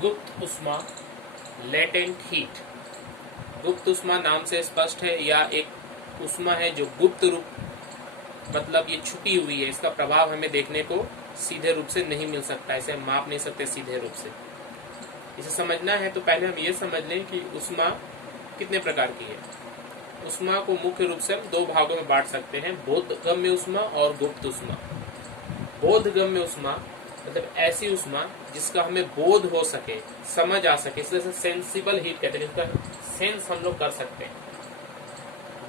गुप्त उष्मा, latent heat. गुप्त उष्मा नाम से स्पष्ट है, या एक उष्मा है जो गुप्त रूप, मतलब ये छुपी हुई है, इसका प्रभाव हमें देखने को सीधे रूप से नहीं मिल सकता, इसे हम माप नहीं सकते सीधे रूप से। इसे समझना है तो पहले हम ये समझ लें कि उष्मा कितने प्रकार की है। उष्मा को मुख्य रूप से हम दो भागों में बांट सकते हैं, बोधगम्य उष्मा और गुप्त उष्मा। बोधगम्य उष्मा मतलब ऐसी उष्मा जिसका हमें बोध हो सके, समझ आ सके, इसलिए सेंसिबल हीट कहते हैं, जिसका सेंस हम लोग कर सकते हैं।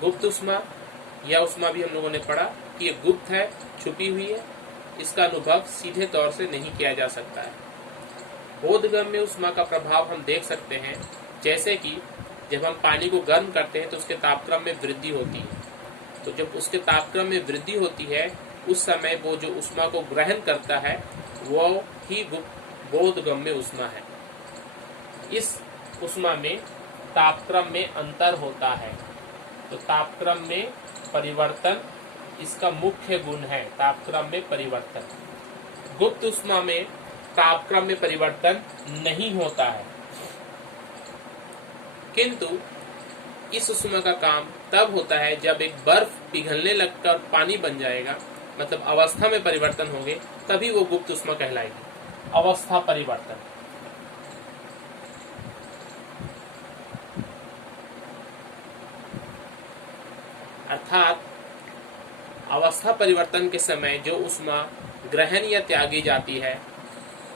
गुप्त उष्मा या उष्मा भी हम लोगों ने पढ़ा कि ये गुप्त है, छुपी हुई है, इसका अनुभव सीधे तौर से नहीं किया जा सकता है। बोधगम्य उष्मा का प्रभाव हम देख सकते हैं, जैसे कि जब हम पानी को गर्म करते हैं तो उसके तापक्रम में वृद्धि होती है। तो जब उसके तापक्रम में वृद्धि होती है उस समय वो जो उष्मा को ग्रहण करता है वो ही बोधगम्य उष्मा है। इस उष्मा में तापक्रम में अंतर होता है, तो तापक्रम में परिवर्तन इसका मुख्य गुण है, तापक्रम में परिवर्तन। गुप्त उष्मा में तापक्रम में परिवर्तन नहीं होता है, किंतु इस उष्मा का काम तब होता है जब एक बर्फ पिघलने लगकर पानी बन जाएगा, मतलब अवस्था में परिवर्तन होंगे, तभी वो गुप्त उष्मा कहलाएगी। अवस्था परिवर्तन, अर्थात अवस्था परिवर्तन के समय जो उष्मा ग्रहण या त्यागी जाती है,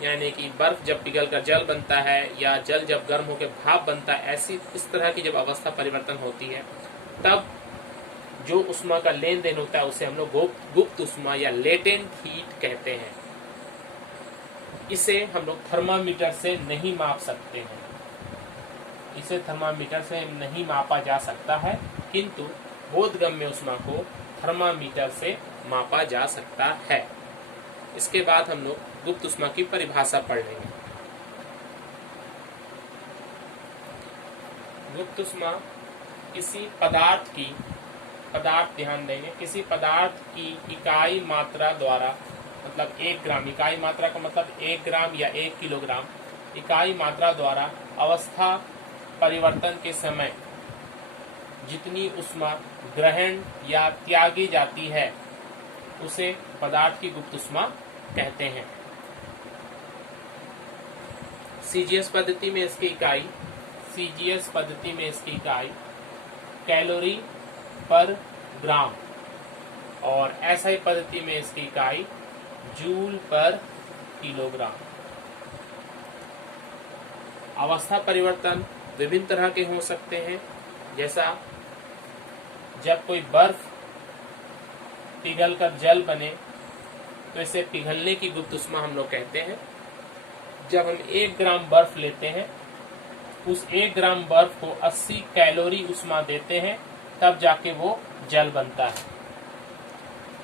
यानी कि बर्फ जब पिघलकर जल बनता है या जल जब गर्म होकर भाप बनता है, ऐसी इस तरह की जब अवस्था परिवर्तन होती है तब जो उष्मा का लेन देन होता है उसे हम लोग गुप्त उष्मा या लेटेंट हीट कहते हैं। इसे हम लोग थर्मामीटर से नहीं माप सकते हैं, इसे थर्मामीटर से नहीं मापा जा सकता है, किंतु बोधगम्य उष्मा को थर्मामीटर से मापा जा सकता है। इसके बाद हम लोग गुप्त उष्मा की परिभाषा पढ़ लेंगे। गुप्त उष्मा किसी पदार्थ ध्यान देंगे, किसी पदार्थ की इकाई मात्रा द्वारा, मतलब 1 ग्राम, इकाई मात्रा का मतलब 1 ग्राम या 1 किलोग्राम, इकाई मात्रा द्वारा अवस्था परिवर्तन के समय जितनी उष्मा ग्रहण या त्यागी जाती है उसे पदार्थ की गुप्त उष्मा कहते हैं। सीजीएस पद्धति में इसकी इकाई कैलोरी पर ग्राम और एसआई पद्धति में इसकी इकाई जूल पर किलोग्राम। अवस्था परिवर्तन विभिन्न तरह के हो सकते हैं, जैसा जब कोई बर्फ पिघलकर जल बने तो इसे पिघलने की गुप्त उष्मा हम लोग कहते हैं। जब हम 1 ग्राम बर्फ लेते हैं, उस 1 ग्राम बर्फ को 80 कैलोरी उष्मा देते हैं, तब जाके वो जल बनता है।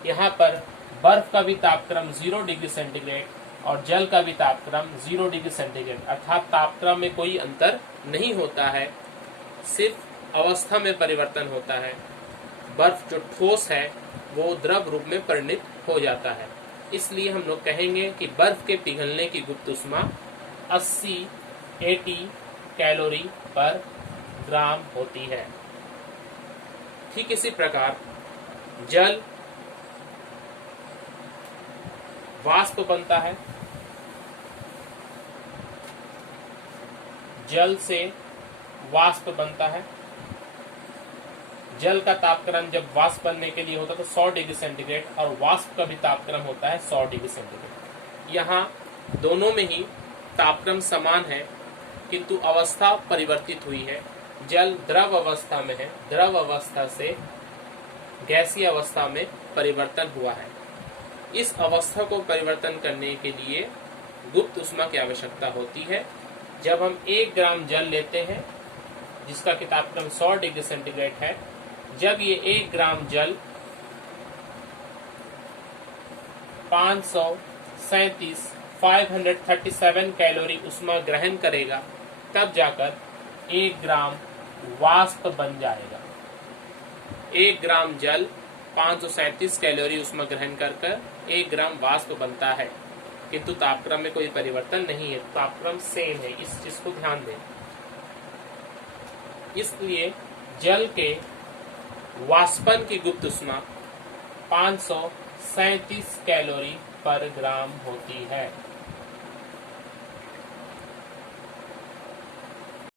यहाँ पर बर्फ का भी तापक्रम 0 डिग्री सेंटीग्रेड और जल का भी तापक्रम 0 डिग्री सेंटीग्रेड, अर्थात तापक्रम में कोई अंतर नहीं होता है, सिर्फ अवस्था में परिवर्तन होता है। बर्फ जो ठोस है वो द्रव रूप में परिणित हो जाता है। इसलिए हम लोग कहेंगे कि बर्फ के पिघलने की गुप्त उष्मा 80 कैलोरी पर ग्राम होती है। ठीक इसी प्रकार जल वाष्प बनता है, जल से वाष्प बनता है। जल का तापक्रम जब वाष्प बनने के लिए होता है तो 100 डिग्री सेंटीग्रेड और वाष्प का भी तापक्रम होता है 100 डिग्री सेंटीग्रेड। यहाँ दोनों में ही तापक्रम समान है, किंतु अवस्था परिवर्तित हुई है। जल द्रव अवस्था में है, द्रव अवस्था से गैसीय अवस्था में परिवर्तन हुआ है। इस अवस्था को परिवर्तन करने के लिए गुप्त उष्मा की आवश्यकता होती है। जब हम 1 ग्राम जल लेते हैं जिसका कि तापक्रम 100 डिग्री सेंटीग्रेड है, जब ये 1 ग्राम जल 537 कैलोरी उष्मा ग्रहण करेगा, तब जाकर 1 ग्राम वाष्प बन जाएगा। 1 ग्राम जल 537 कैलोरी उष्मा ग्रहण कर 1 ग्राम वाष्प बनता है। किंतु तापक्रम में कोई परिवर्तन नहीं है, तापक्रम सेम है, इस चीज को ध्यान दें। इसलिए जल के वाष्पन की गुप्त उष्मा 537 कैलोरी पर ग्राम होती है।